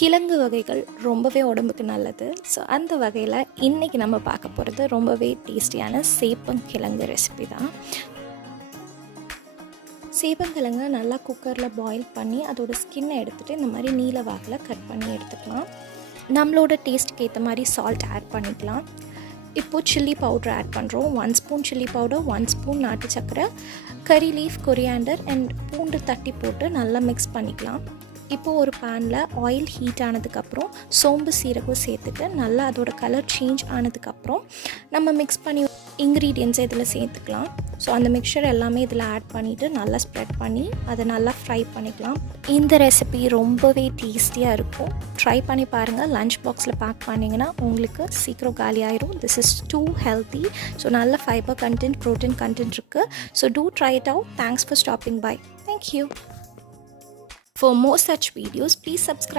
கிழங்கு வகைகள் ரொம்பவே உடம்புக்கு நல்லது. ஸோ அந்த வகையில் இன்றைக்கி நம்ம பார்க்க போகிறது ரொம்பவே டேஸ்டியான சேப்பங்கிழங்கு ரெசிபி தான். சேப்பங்கிழங்கு நல்லா குக்கரில் பாயில் பண்ணி அதோட ஸ்கின்னை எடுத்துகிட்டு இந்த மாதிரி நீல வாக்கில் கட் பண்ணி எடுத்துக்கலாம். நம்மளோட டேஸ்ட்டுக்கு ஏற்ற மாதிரி சால்ட் ஆட் பண்ணிக்கலாம். இப்போது சில்லி பவுடர் ஆட் பண்ணுறோம். 1 ஸ்பூன் சில்லி பவுடர், 1 ஸ்பூன் நாட்டு சக்கரை, கறி லீஃப், கொரியாண்டர் அண்ட் பூண்டு தட்டி போட்டு நல்லா மிக்ஸ் பண்ணிக்கலாம். இப்போது ஒரு பேனில் ஆயில் ஹீட் ஆனதுக்கப்புறம் சோம்பு சீரகம் சேர்த்துட்டு நல்லா அதோட கலர் சேஞ்ச் ஆனதுக்கப்புறம் நம்ம மிக்ஸ் பண்ணி இன்க்ரீடியன்ஸை இதில் சேர்த்துக்கலாம். ஸோ அந்த மிக்சர் எல்லாமே இதில் ஆட் பண்ணிவிட்டு நல்லா ஸ்ப்ரெட் பண்ணி அதை நல்லா ஃப்ரை பண்ணிக்கலாம். இந்த ரெசிபி ரொம்பவே டேஸ்டியாக இருக்கும். ட்ரை பண்ணி பாருங்கள். லஞ்ச் பாக்ஸில் பேக் பண்ணிங்கன்னா உங்களுக்கு சீக்கிரம் காலி ஆயிரும். This is too healthy. So நல்ல ஃபைபர் கண்டென்ட், ப்ரோட்டீன் கண்டென்ட் இருக்குது. So do try it out. Thanks for stopping by. Thank you. For more such videos, please subscribe